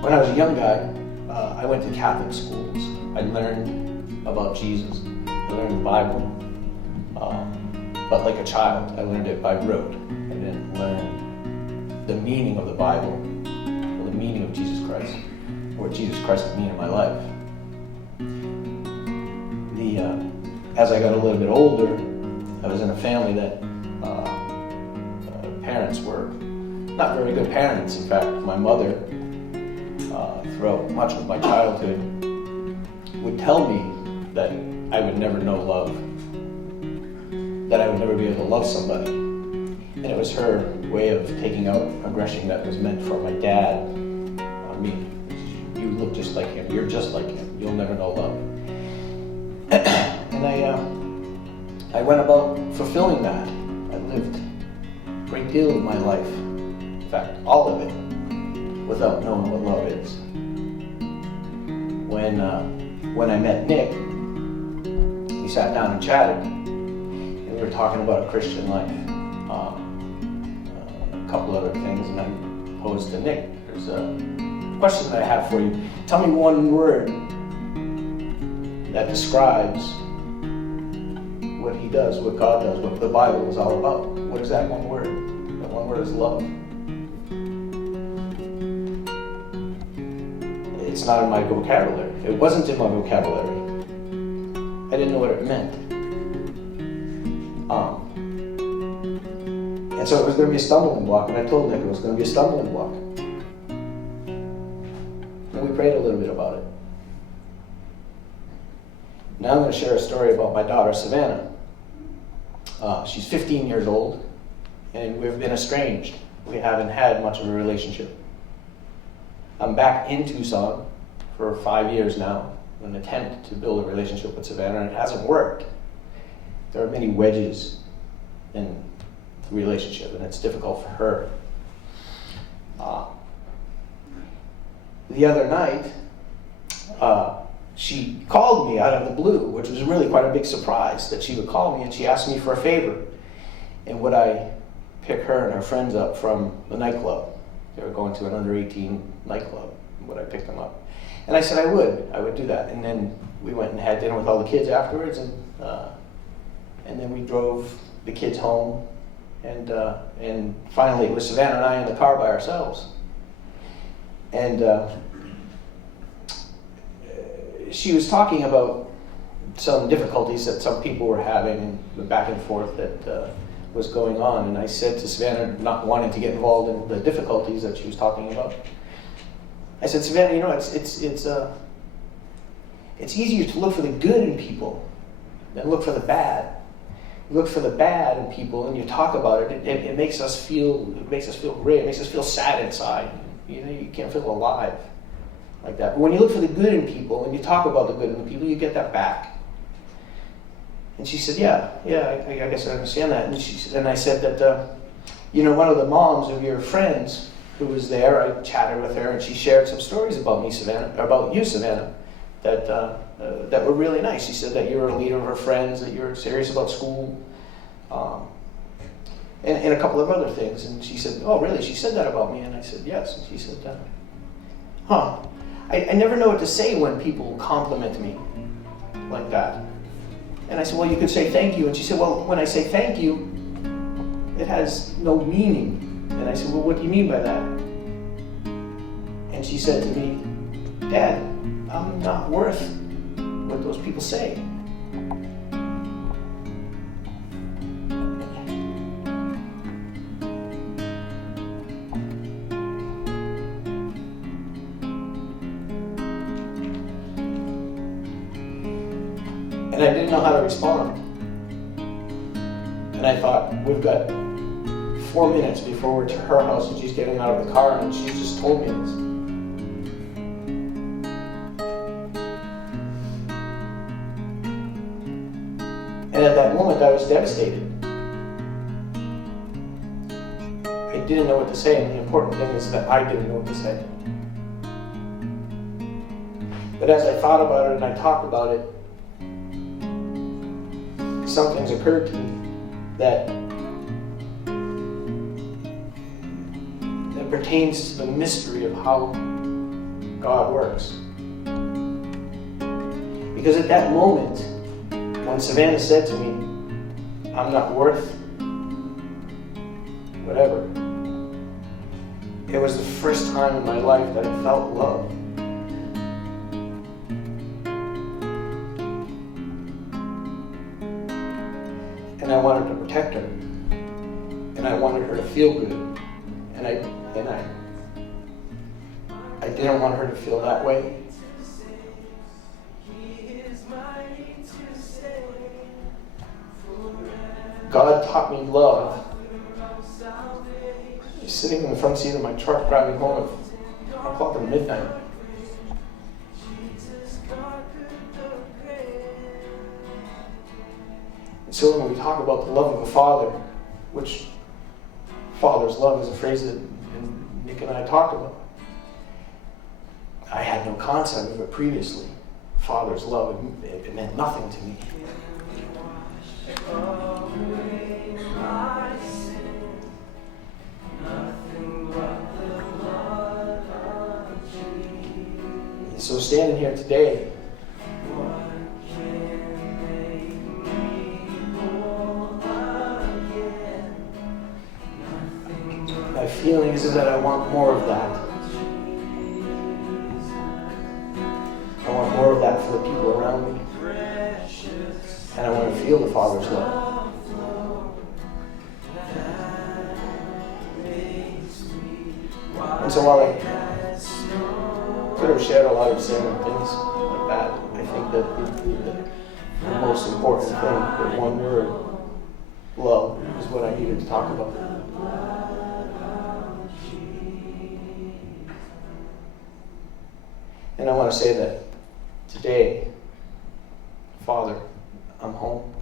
when I was a young guy, I went to Catholic schools. I learned about Jesus. I learned the Bible. But like a child, I learned it by rote. I didn't learn the meaning of the Bible, or the meaning of Jesus Christ, or what Jesus Christ would mean in my life. As I got a little bit older, I was in a family that parents were not very good parents. In fact, my mother, throughout much of my childhood, would tell me that I would never know love, that I would never be able to love somebody. And it was her way of taking out aggression that was meant for my dad on me. You look just like him, you're just like him, you'll never know love. And I went about fulfilling that. I lived a great deal of my life, in fact, all of it, without knowing what love is. When I met Nick, we sat down and chatted, and we were talking about a Christian life, a couple other things, and I posed to Nick, there's a question that I have for you. Tell me one word that describes what he does, what God does, what the Bible is all about. What is that one word? That one word is love. It's not in my vocabulary. It wasn't in my vocabulary. I didn't know what it meant. And so it was going to be a stumbling block, and I told Nick it was going to be a stumbling block. And we prayed a little bit about it. Now I'm going to share a story about my daughter, Savannah. She's 15 years old, and we've been estranged. We haven't had much of a relationship. I'm back in Tucson for 5 years now, in an attempt to build a relationship with Savannah, and it hasn't worked. There are many wedges in the relationship, and it's difficult for her. The other night, she called me out of the blue, which was really quite a big surprise that she would call me, and she asked me for a favor. And would I pick her and her friends up from the nightclub? They were going to an under 18 nightclub. Would I pick them up? And I said I would do that. And then we went and had dinner with all the kids afterwards, and then we drove the kids home, and finally it was Savannah and I in the car by ourselves. And she was talking about some difficulties that some people were having, and the back and forth that was going on. And I said to Savannah, not wanting to get involved in the difficulties that she was talking about, I said, Savannah, you know, it's easier to look for the good in people than look for the bad. You look for the bad in people and you talk about it. It makes us feel great. It makes us feel sad inside. You know, you can't feel alive like that. But when you look for the good in people and you talk about the good in the people, you get that back. And she said, yeah, I guess I understand that. And I said that, one of the moms of your friends who was there, I chatted with her, and she shared some stories about me, Savannah, or about you, Savannah, that were really nice. She said that you're a leader of her friends, that you're serious about school, and a couple of other things. And she said, oh, really? She said that about me? And I said, yes. And she said, I never know what to say when people compliment me like that. And I said, well, you could say thank you. And she said, well, when I say thank you, it has no meaning. And I said, well, what do you mean by that? And she said to me, Dad, I'm not worth what those people say. And I didn't know how to respond. And I thought, we've got 4 minutes before we're to her house, and she's getting out of the car, and she just told me this. And at that moment, I was devastated. I didn't know what to say, and the important thing is that I didn't know what to say. But as I thought about it and I talked about it, some things occurred to me that pertains to the mystery of how God works. Because at that moment, when Savannah said to me, I'm not worth whatever, it was the first time in my life that I felt love. And I wanted to protect her. And I wanted her to feel good. And I didn't want her to feel that way. God taught me love. He's sitting in the front seat of my truck driving home at 1 o'clock at midnight. And so when we talk about the love of a father, which father's love is a phrase that Nick and I talked about, I had no concept of it previously. Father's love, it meant nothing to me. So standing here today, my feeling is that I want more of that. I want more of that for the people around me. And I want to feel the Father's love. And so while I could have shared a lot of similar things like that, I think that the most important thing, the one word, love, is what I needed to talk about. And I want to say that today, Father, I'm home.